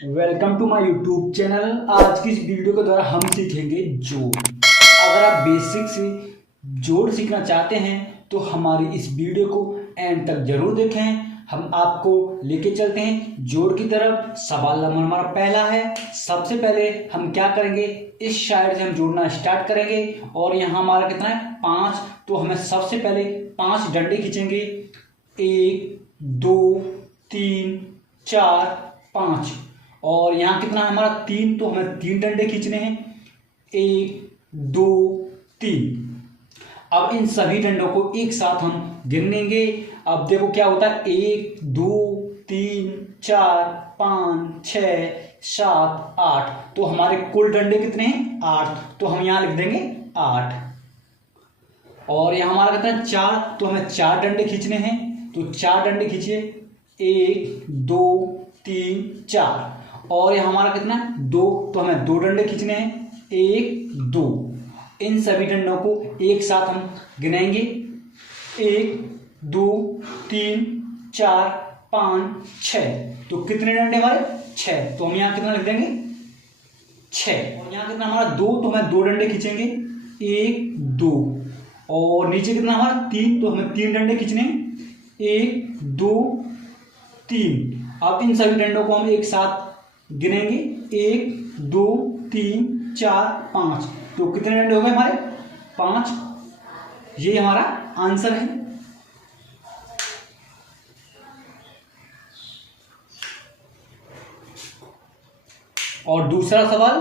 Welcome to my YouTube channel. आज की इस वीडियो के द्वारा हम सीखेंगे जोड़। अगर आप बेसिक से जोड़ सीखना चाहते हैं तो हमारी इस वीडियो को एंड तक जरूर देखें। हम आपको लेके चलते हैं जोड़ की तरफ। सवाल नंबर हमारा पहला है। सबसे पहले हम क्या करेंगे, इस साइड से हम जोड़ना स्टार्ट करेंगे और यहाँ हमारा कितना है 5। तो हमें सबसे पहले 5 डंडे खींचेंगे। 1 2 3 4 5 और यहाँ कितना है हमारा 3। तो हमें 3 डंडे खींचने हैं। 1 2 3। अब इन सभी डंडों को एक साथ हम गिन लेंगे। अब देखो क्या होता है 1 2 3 4 5 6 7 8। तो हमारे कुल डंडे कितने हैं 8। तो हम यहाँ लिख देंगे 8। और यहाँ हमारा कितना है 4। तो हमें 4 डंडे खींचने हैं। तो 4 डंडे खींचिए। 1 2 3 4। और यहाँ हमारा कितना है 2। तो हमें 2 डंडे खींचने हैं। 1 2। इन सभी डंडों को एक साथ हम गिनेंगे। 1 2 3 4 5 6। तो कितने डंडे हमारे 6। तो हम यहाँ कितना लिख देंगे 6। और यहाँ कितना हमारा 2। तो हमें 2 डंडे खींचेंगे। 1 2। और नीचे कितना हमारा 3। तो हमें 3 डंडे खींचने हैं। 1 2 3। अब इन सभी डंडों को हम एक साथ गिनेंगे। 1 2 3 4 5। तो कितने डंडे हो गए हमारे 5। ये हमारा आंसर है। और दूसरा सवाल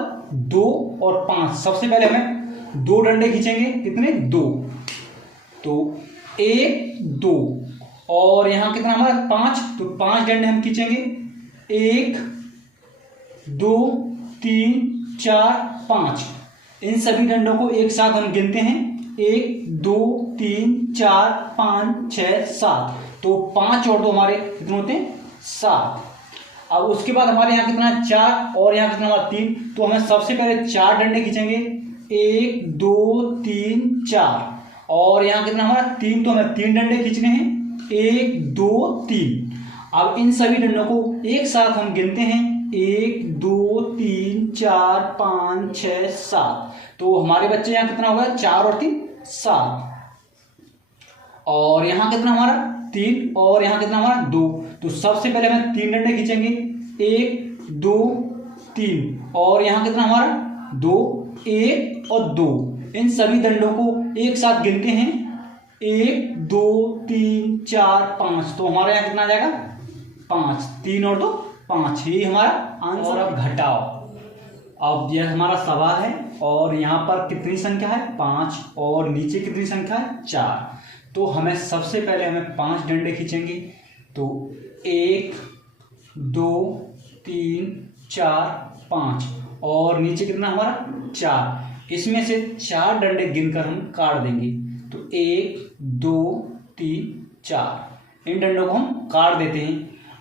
2 और 5। सबसे पहले हमें 2 डंडे खींचेंगे। कितने 2। तो 1 2। और यहां कितना हमारा 5। तो 5 डंडे हम खींचेंगे। 1 2 3 4 5। इन सभी डंडों को एक साथ हम गिनते हैं। 1 2 3 4 5 6 7। तो 5 और 2 हमारे कितने होते हैं 7। अब उसके बाद हमारे यहाँ कितना 4 और यहाँ कितना हमारा 3। तो हमें सबसे पहले 4 डंडे खींचेंगे। 1 2 3 4। और यहाँ कितना हमारा 3। तो हमें 3 डंडे खींचने हैं। 1 2 3। अब इन सभी डंडों को एक साथ हम गिनते हैं। 1 2 3 4 5 6 7। तो हमारे बच्चे यहाँ कितना होगा 4 और 3 7। और यहाँ कितना हमारा 3 और यहाँ कितना हमारा 2। तो सबसे पहले हमें 3 डंडे खींचेंगे। 1 2 3। और यहाँ कितना हमारा 2 1 और 2। इन सभी डंडों को एक साथ गिनते हैं। 1 2 3 4 5। तो हमारे यहाँ कितना आ जाएगा 5। 3 और 2 5। ये हमारा आंसर। अब घटाओ। अब यह हमारा सवाल है और यहाँ पर कितनी संख्या है 5 और नीचे कितनी संख्या है 4। तो हमें सबसे पहले हमें 5 डंडे खींचेंगे। तो 1 2 3 4 5। और नीचे कितना हमारा 4। इसमें से 4 डंडे गिनकर हम काट देंगे। तो 1 2 3 4। इन डंडों को हम काट देते हैं।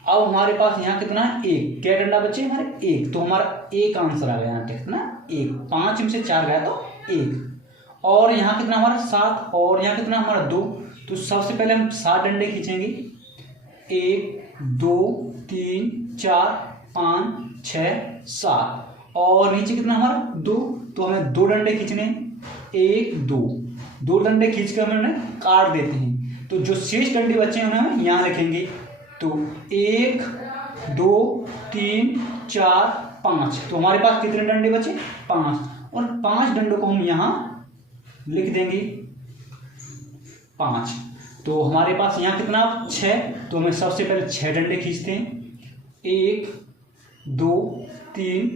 अब हमारे पास यहाँ कितना है 1। क्या डंडा बचे हमारे 1। तो हमारा 1 आंसर आ गया। यहाँ कितना 1। 5 में से 4 गया तो 1। और यहाँ कितना हमारा 7 और यहाँ कितना हमारा 2। तो सबसे पहले हम 7 डंडे खींचेंगे। 1 2 3 4 5 6 7। और नीचे कितना हमारा 2। तो हमें 2 डंडे खींचने हैं। 1 2। 2 डंडे खींच कर हम काट देते हैं। तो जो शेष डंडे बचे हैं उन्हें हम यहाँ लिखेंगे। तो 1 2 3 4 5। तो हमारे पास कितने डंडे बचे 5। और 5 डंडों को हम यहाँ लिख देंगे 5। तो हमारे पास यहाँ कितना 6। तो हमें सबसे पहले 6 डंडे खींचते हैं। 1 2 3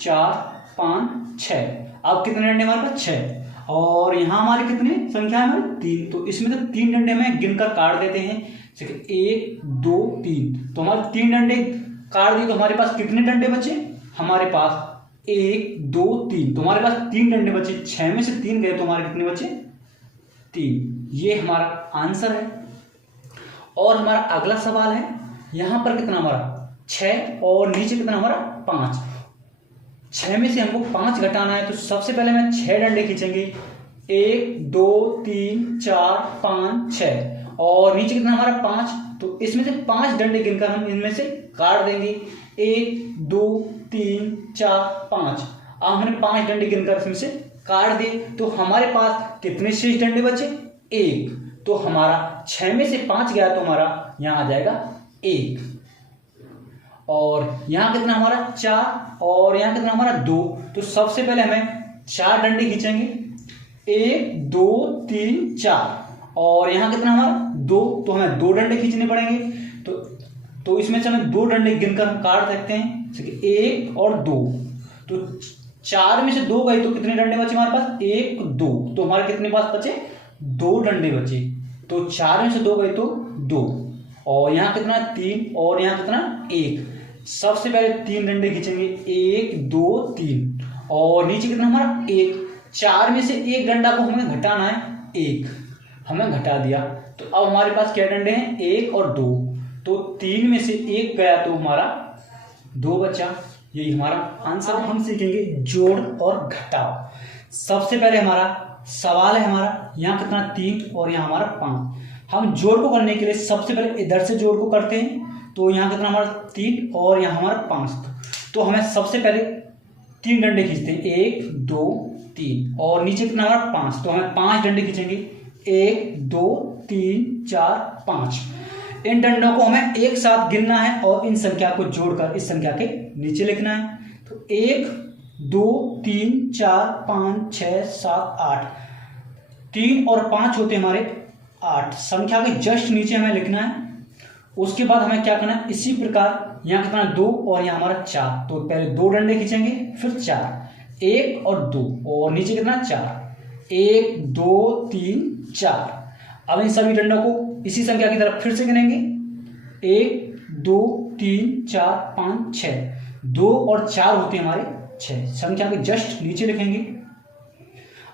4 5 6। अब कितने डंडे हमारे पास 6। और यहाँ हमारे कितने संख्या है हमारी 3। तो इसमें से 3 डंडे हमें गिनकर काट देते हैं। 1 2 3। तो हमारे 3 डंडे काट दिए। तो हमारे पास कितने डंडे बचे हमारे पास 1 2 3। तो हमारे पास 3 डंडे बचे। 6 में से 3 गए तो हमारे कितने बचे 3। ये हमारा आंसर है। और हमारा अगला सवाल है। यहाँ पर कितना हमारा 6 और नीचे कितना हमारा 5। 6 में से हमको 5 घटाना है। तो सबसे पहले हमें 6 डंडे खींचेंगे। 1 2 3 4 5 6। और नीचे कितना हमारा 5। तो इसमें से 5 डंडे गिनकर हम इनमें से काट देंगे। 1 2 3 4 5। अब हमने 5 डंडे गिनकर इसमें से काट दिए, तो हमारे पास कितने शेष डंडे बचे? 1। तो हमारा 6 में से 5 गया तो हमारा यहाँ आ जाएगा 1, और यहाँ कितना हमारा 4, और यहाँ कितना हमारा 2। तो सबसे पहले हमें 4 डंडे खींचेंगे, 1 2 3 4, और यहाँ कितना हमारा 2, तो हमें 2 डंडे खींचने पड़ेंगे। तो इसमें से हमें 2 डंडे गिनकर हम काट सकते हैं, जैसे कि 1 और 2। तो 4 में से 2 गए तो कितने डंडे बचे हमारे पास? 1 2। तो हमारे कितने पास बचे? 2 डंडे बचे। तो 4 में से 2 गए तो 2, और यहाँ कितना 3, और यहाँ कितना 1। सबसे पहले 3 डंडे खींचेंगे, 1 2 3, और नीचे कितना हमारा 1। 4 में से 1 डंडा को हमें घटाना है, 1 हमें घटा दिया। तो अब हमारे पास क्या डंडे हैं? 1 और 2। तो 3 में से 1 गया तो हमारा 2 बचा। यही हमारा आंसर। हम सीखेंगे जोड़ और घटाव। सबसे पहले हमारा सवाल है, हमारा यहाँ कितना 3 और यहाँ हमारा 5। हम जोड़ को करने के लिए सबसे पहले इधर से जोड़ को करते हैं। तो यहाँ कितना हमारा 3 और यहाँ हमारा 5। तो हमें सबसे पहले 3 डंडे खींचते हैं, 1 2 3, और नीचे कितना हमारा 5। तो हमें 5 डंडे खींचेंगे, 1 2 3 4 5। इन डंडों को हमें एक साथ गिनना है और इन संख्या को जोड़कर इस संख्या के नीचे लिखना है। तो 1 2 3 4 5 6 7 8, 3 और 5 होते हमारे 8। संख्या के जस्ट नीचे हमें लिखना है। उसके बाद हमें क्या करना है, इसी प्रकार यहाँ कितना 2 और यहाँ हमारा 4। तो पहले 2 डंडे खींचेंगे, फिर 4, 1 और 2, और नीचे कितना 4, 1 2 3 4। अब इन सभी डंडों को इसी संख्या की तरफ फिर से गिनेंगे, 1 2 3 4 5 6। 2 और 4 होते हैं हमारे 6। संख्या के जस्ट नीचे लिखेंगे।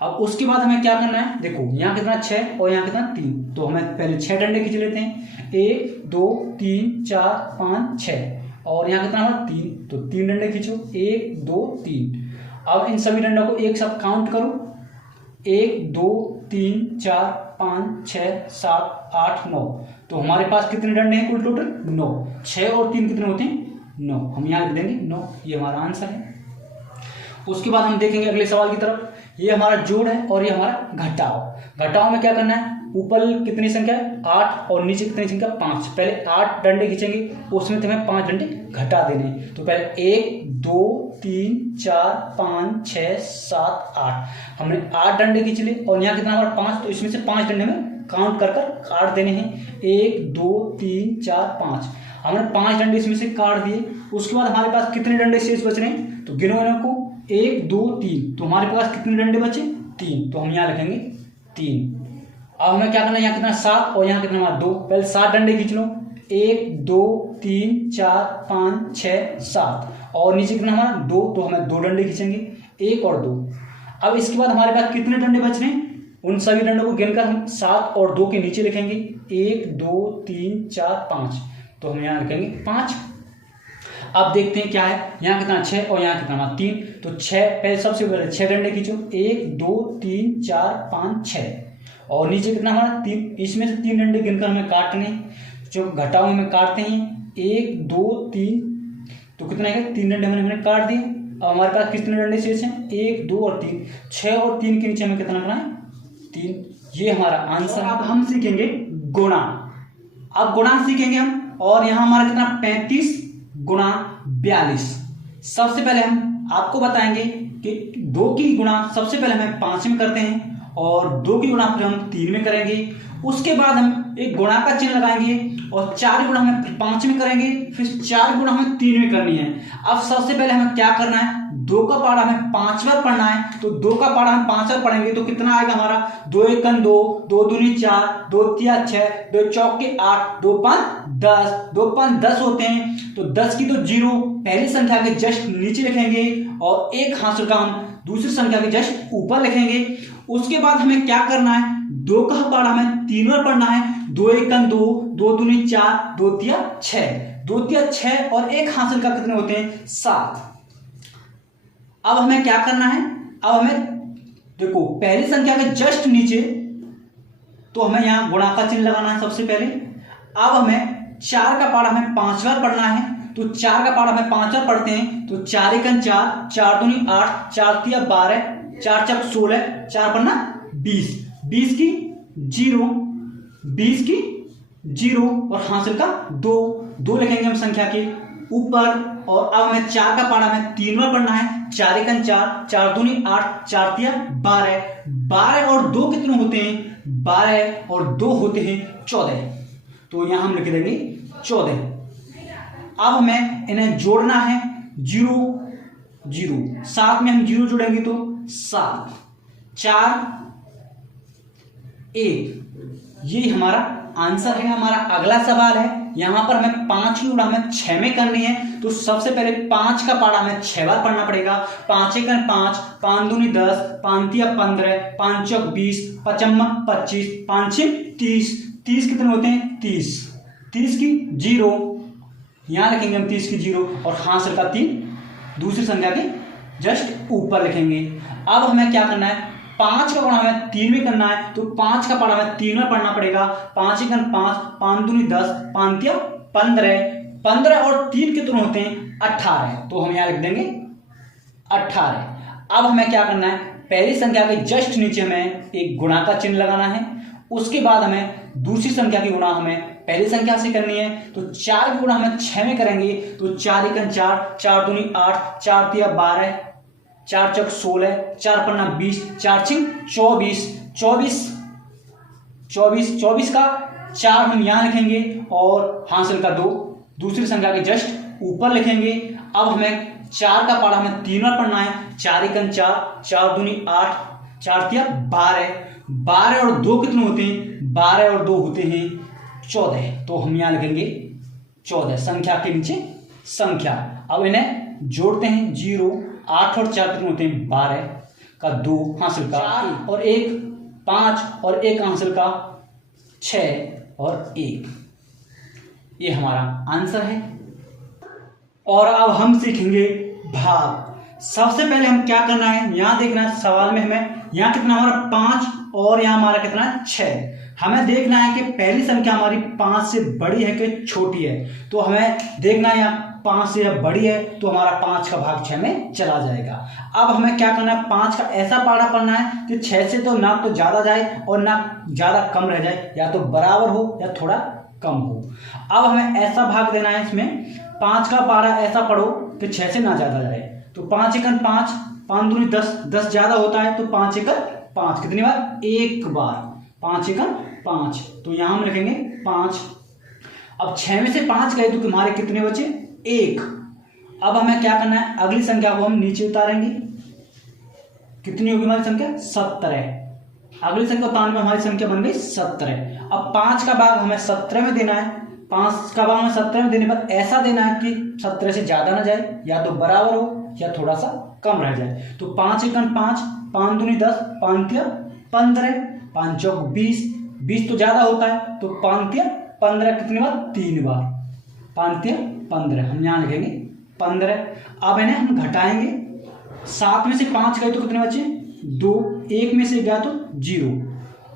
अब उसके बाद हमें क्या करना है, देखो यहाँ कितना 6 और यहाँ कितना 3। तो हमें पहले 6 डंडे खींच लेते हैं, 1 2 3 4 5 6, और यहाँ कितना हमारा 3। तो 3 डंडे खींचो, 1 2 3। अब इन सभी डंडों को एक साथ काउंट करो, 1 2 3 4 5 6 7 8 9। तो हमारे पास कितने डंडे हैं कुल टोटल? 9। 6 और 3 कितने होते हैं? 9। हम यहाँ लिख देंगे 9। ये हमारा आंसर है। उसके बाद हम देखेंगे अगले सवाल की तरफ। ये हमारा जोड़ है और ये हमारा घटाव। घटाव में क्या करना है, ऊपर कितनी संख्या है? 8, और नीचे कितनी संख्या? 5। पहले 8 डंडे खींचेंगे, उसमें तुम्हें 5 डंडे घटा देने। तो पहले 1 2 3 4 5 6 7 8। हमने 8 डंडे खींच लिए, और यहाँ कितना हमारा 5। तो इसमें से 5 डंडे में काउंट कर काट देने हैं, 1 2 3 4 5। हमने 5 डंडे इसमें से काट दिए। उसके बाद हमारे पास कितने डंडे शेष बच रहे हैं? तो गिनो इनको, 1 2 3। तो हमारे पास कितने डंडे बचे? 3। तो हम यहाँ लिखेंगे 3। अब हमें क्या करना है, यहाँ कितना 7 और यहाँ कितना हमारा 2। पहले 7 डंडे खींच लो, 1 2 3 4 5 6 7, और नीचे कितना हमारा 2। तो हमें 2 डंडे खींचेंगे, 1 और 2। अब इसके बाद हमारे पास कितने डंडे बच रहे हैं, उन सभी डंडों को गिनकर हम 7 और 2 के नीचे लिखेंगे, 1 2 3 4 5। तो हम यहाँ लिखेंगे 5। अब देखते हैं क्या है, यहाँ कितना 6 और यहाँ कितना 3। तो 6, पहले सबसे पहले 6 डंडे खींचो, 1 2 3 4 5 6, और नीचे कितना हमारा 3। इसमें से 3 डंडे गिनकर हमें काटने, जो घटाव में काटते हैं, 1 2 3। तो कितना है, 3 डंडे हमने काट दिए। अब हमारे पास कितने डंडे शेष हैं, 1 2 और 3। 6 और 3 के नीचे हमें कितना करना है, 3। ये हमारा आंसर। अब हम सीखेंगे गुणा। अब गुणा सीखेंगे हम, और यहाँ हमारा कितना 35 गुणा 42। सबसे पहले हम आपको बताएंगे कि 2 की गुणा सबसे पहले हमें 5 में करते हैं, और 2 की गुणा फिर हम 3 में करेंगे। उसके बाद हम एक गुणा का चिन्ह लगाएंगे, और 4 गुणा हमें 5 में करेंगे, फिर 4 गुणा हमें 3 में करनी है। अब सबसे पहले हमें क्या करना है, 2 का पहाड़ा हमें 5 बार पढ़ना है। तो 2 का पहाड़ा हम 5 बार पढ़ेंगे तो कितना आएगा हमारा, 2 एकम 2, 2 दूनी 4, 2 तिया 6, 2 चौके 8, 2 5 10, 2 5 10 होते हैं। तो 10 की तो 0 पहली संख्या के जस्ट नीचे लिखेंगे, और 1 हासिल का हम दूसरी संख्या के जस्ट ऊपर लिखेंगे। उसके बाद हमें क्या करना है, 2 का पहाड़ा हमें 3 बार पढ़ना है। 2 एकम 2, 2 दूनी 4, 2 तिया 6, 2 तिया 6, और 1 हासिल का कितने होते हैं, 7। अब हमें क्या करना है, अब हमें देखो पहली संख्या के जस्ट नीचे, तो हमें यहां गुणा का चिन्ह लगाना है सबसे पहले। अब हमें 4 का पारा हमें 5 बार पढ़ना है, तो 4 का पारा हमें 5 बार पढ़ते हैं, तो 4 एकन 4, 4 दूनी 8, 4 तिया 12, 4 चक 16, 4 पन्ना 20, 20 की 0, 20 की 0 और हासिल का 2 लिखेंगे हम संख्या के ऊपर। और अब हमें 4 का पारा हमें 3 बार पढ़ना है, 4 एकन 4, 4 दूनी 8, 4 तिया 12, 12 और 2 कितने होते हैं, 12 और 2 होते हैं 14, तो यहां हम लिख देंगे 14। अब हमें इन्हें जोड़ना है 0 0, साथ में हम 0 जोड़ेंगे तो 7, 4 1, ये हमारा आंसर है। हमारा अगला सवाल है, यहां पर हमें 5 की गुणा हमें 6 में करनी है, तो सबसे पहले 5 का पारा हमें 6 बार पढ़ना पड़ेगा। 5 एकन 5, 5 दूनी 10, 5 तिया 15, 5 चौक 20, 5 25, 5 6 30, 30 कितने होते हैं 30, 30 की 0, यहां लिखेंगे हम 30 की 0 और हासिल का 3 दूसरी संख्या के जस्ट ऊपर लिखेंगे। अब हमें क्या करना है, 5 का गुणा हमें 3 में करना है, तो 5 का पारा हमें 3 में पढ़ना पड़ेगा। 5 एकन 5, 5 दूनी 10, 5 तिया 15, 15 और 3 कितने होते हैं 18, तो हम यहां लिख देंगे 18। अब हमें क्या करना है, पहली संख्या के जस्ट नीचे हमें एक गुणा का चिन्ह लगाना है, उसके बाद हमें दूसरी संख्या की गुणा हमें पहली संख्या से करनी है, तो 4 की गुणा हमें 6 में करेंगे, तो 4 एकन 4, 4 दूनी 8, 4 तिया 12, 4 चौक 16, 4 पन्ना 20, 4 छिंग 24, 24 का 4 हम यहां लिखेंगे और हासिल का 2 दूसरी संख्या के जस्ट ऊपर लिखेंगे। अब हमें 4 का पारा हमें 3 बार पढ़ना है, 4 एकन 4, 4 दूनी 8, 4 तिया 12, 12 और 2 कितने होते हैं, 12 और 2 होते हैं 14, तो हम यहां लिखेंगे 14 संख्या के नीचे संख्या। अब इन्हें जोड़ते हैं, 0 8 और 4 कितने होते हैं 12 का 2 हासिल का 4 और 1 5 और 1 हासिल का 6 और 1, ये हमारा आंसर है। और अब हम सीखेंगे भाग। सबसे पहले हम क्या करना है, यहां देखना है सवाल में हमें यहां कितना हमारा 5 और यहां हमारा कितना है 6। हमें देखना है कि पहली संख्या हमारी 5 से बड़ी है कि छोटी है, तो हमें देखना है यहाँ 5 से बड़ी है तो हमारा 5 का भाग 6 में चला जाएगा। अब हमें क्या करना है, 5 का ऐसा पारा पढ़ना है कि 6 से तो ना तो ज्यादा जाए और ना ज्यादा कम रह जाए, या तो बराबर हो या थोड़ा कम हो। अब हमें ऐसा भाग देना है, इसमें 5 का पारा ऐसा पढ़ो कि 6 से ना ज्यादा जाए, तो 5 एकन 5, 5 दूनी 10, 10 ज्यादा होता है तो 5 एकन 5 कितनी बार, एक बार, 5 एकन 5, तो यहां हम लिखेंगे 5। अब 6 में से 5 गए तो तुम्हारे कितने बचे, 1। अब हमें क्या करना है, अगली संख्या को हम नीचे उतारेंगे, कितनी होगी हमारी संख्या 17। अगली संख्या उतारने में हमारी संख्या बन गई 17। अब 5 का भाग हमें 17 में देना है, 5 का भाग हमें 17 में देने पर ऐसा देना है कि 17 से ज्यादा ना जाए, या तो बराबर हो या थोड़ा सा कम रह जाए। तो 5 एकन 5, 5 दूनी 10, 5 तिया 15, 5 चौक 20, 20 तो ज्यादा होता है तो 5 तिया 15 कितनी बार, 3 बार, 5 तिया 15, हम यहां लिखेंगे 15। अब इन्हें हम घटाएंगे, 7 में से 5 गए तो कितने बचे, 2, 1 में से गया तो 0।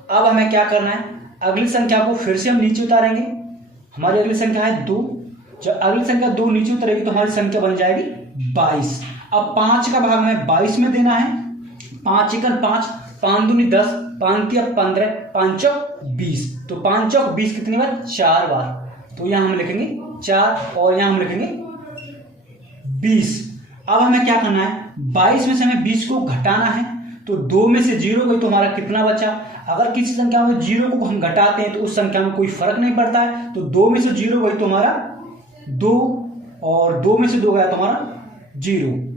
अब हमें क्या करना है, अगली संख्या को फिर से हम नीचे उतारेंगे, हमारी अगली संख्या है 2, जब अगली संख्या 2 नीचे उतरेगी तो हमारी संख्या बन जाएगी 22। अब 5 का भाग हमें 22 में देना है, 5 एकन 5, 5 दूनी 10, 5 तिया 15, 5 चौक 20, तो 5 चौक 20 कितनी बार, 4 बार, तो यहां हम लिखेंगे 4 और यहां हम लिखेंगे 20। अब हमें क्या करना है, 22 में से हमें 20 को घटाना है, तो 2 में से 0 गई तो हमारा कितना बचा। अगर किसी संख्या में 0 को हम घटाते हैं तो उस संख्या में कोई फर्क नहीं पड़ता है, तो 2 में से 0 गई तो हमारा 2 और 2 में से 2 गया तो हमारा 0।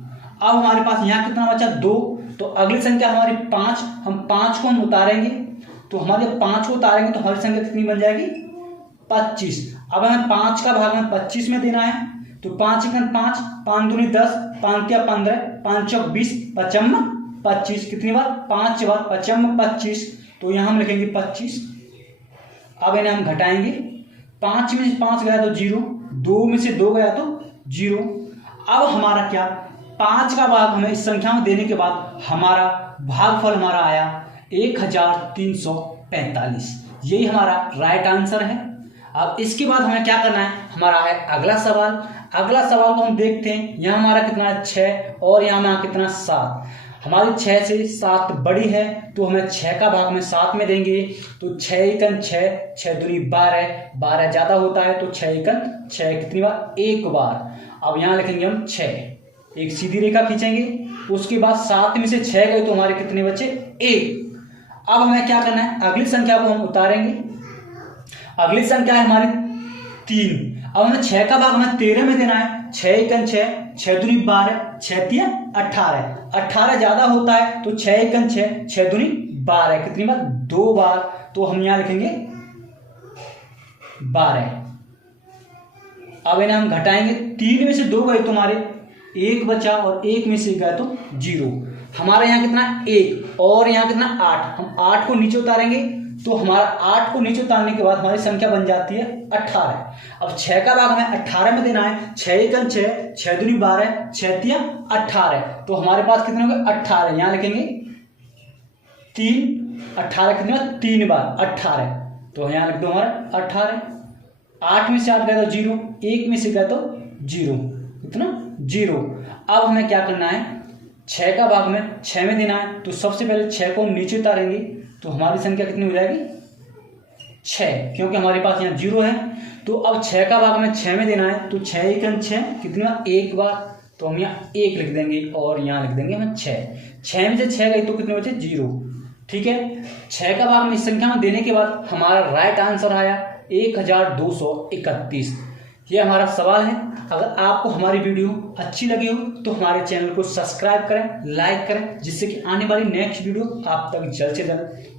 अब हमारे पास यहाँ कितना बचा, 2, तो अगली संख्या हमारी 5, हम 5 को हम उतारेंगे, तो हमारे 5 को उतारेंगे तो हमारी संख्या कितनी बन जाएगी, 25। अब हमें 5 का भाग हमें 25 में देना है, तो 5 एकन 5, 5 दूनी 10, 5 तिया 15, 5 चौक 20, 55 25 कितनी बार, 5 बार, 55 25, तो यहां हम लिखेंगे 25। अब इन्हें हम घटाएंगे, 5 में से 5 गया तो 0, 2 में से 2 गया तो 0। अब हमारा क्या, 5 का भाग हमें इस संख्या में देने के बाद हमारा भागफल हमारा आया 1345, यही हमारा राइट आंसर है। अब इसके बाद हमें क्या करना है, हमारा है अगला सवाल। अगला सवाल को हम देखते हैं। यहाँ हमारा कितना है 6 और यहाँ हमारा कितना 7। हमारी 6 से 7 बड़ी है तो हमें 6 का भाग में 7 में देंगे। तो 6 एकन 6, 6 दूनी 12, 12 ज्यादा होता है तो 6 एकन 6 कितनी बार, एक बार। अब यहाँ लिखेंगे हम 6, एक सीधी रेखा खींचेंगे। उसके बाद 7 में से 6 गए तो हमारे कितने बचे, 1। अब हमें क्या करना है, अगली संख्या को हम उतारेंगे। अगली संख्या है हमारी 3। अब हमें 6 का भाग हमें 13 में देना है। 6 एकन 6, 6 दूनी 12, 6 तिया 18, 18 ज्यादा होता है तो 6 एकन 6, 6 दूनी 12, कितनी बार, 2 बार। तो हम यहां लिखेंगे 12। अब इन्हें हम घटाएंगे। 3 में से 2 गए तो हमारे 1 बचा और 1 में से गए तो 0। हमारे यहाँ कितना 1 और यहाँ कितना 8। हम 8 को नीचे उतारेंगे तो हमारा 8 को नीचे उतारने के बाद हमारी संख्या बन जाती है 18। अब 6 का भाग हमें 18 में देना है। 6 एकन 6, 6 दूनी 12, 6 तिया 18। तो हमारे पास कितने होंगे, 18। यहाँ लिखेंगे 3, 18 कितनी बार, 3 बार 18। तो यहाँ लिख दो हमारा 18। 8 में से 8 गए तो 0, 1 में से गए तो 0, कितना 0। अब हमें क्या करना है, 6 का भाग में 6 में देना है। तो सबसे पहले 6 को हम नीचे उतारेंगे तो हमारी संख्या कितनी हो जाएगी, 6, क्योंकि हमारे पास यहाँ 0 है। तो अब 6 का भाग में 6 में देना है। तो 6 एकन 6, कितनी बार, एक बार। तो हम यहाँ 1 लिख देंगे और यहाँ लिख देंगे हमें 6। 6 में से 6 गई तो कितने बचे, 0। ठीक है, 6 का भाग में इस संख्या में देने के बाद हमारा राइट आंसर आया 1231। ये हमारा सवाल है। अगर आपको हमारी वीडियो अच्छी लगी हो तो हमारे चैनल को सब्सक्राइब करें, लाइक करें, जिससे कि आने वाली नेक्स्ट वीडियो आप तक जल्द से जल्द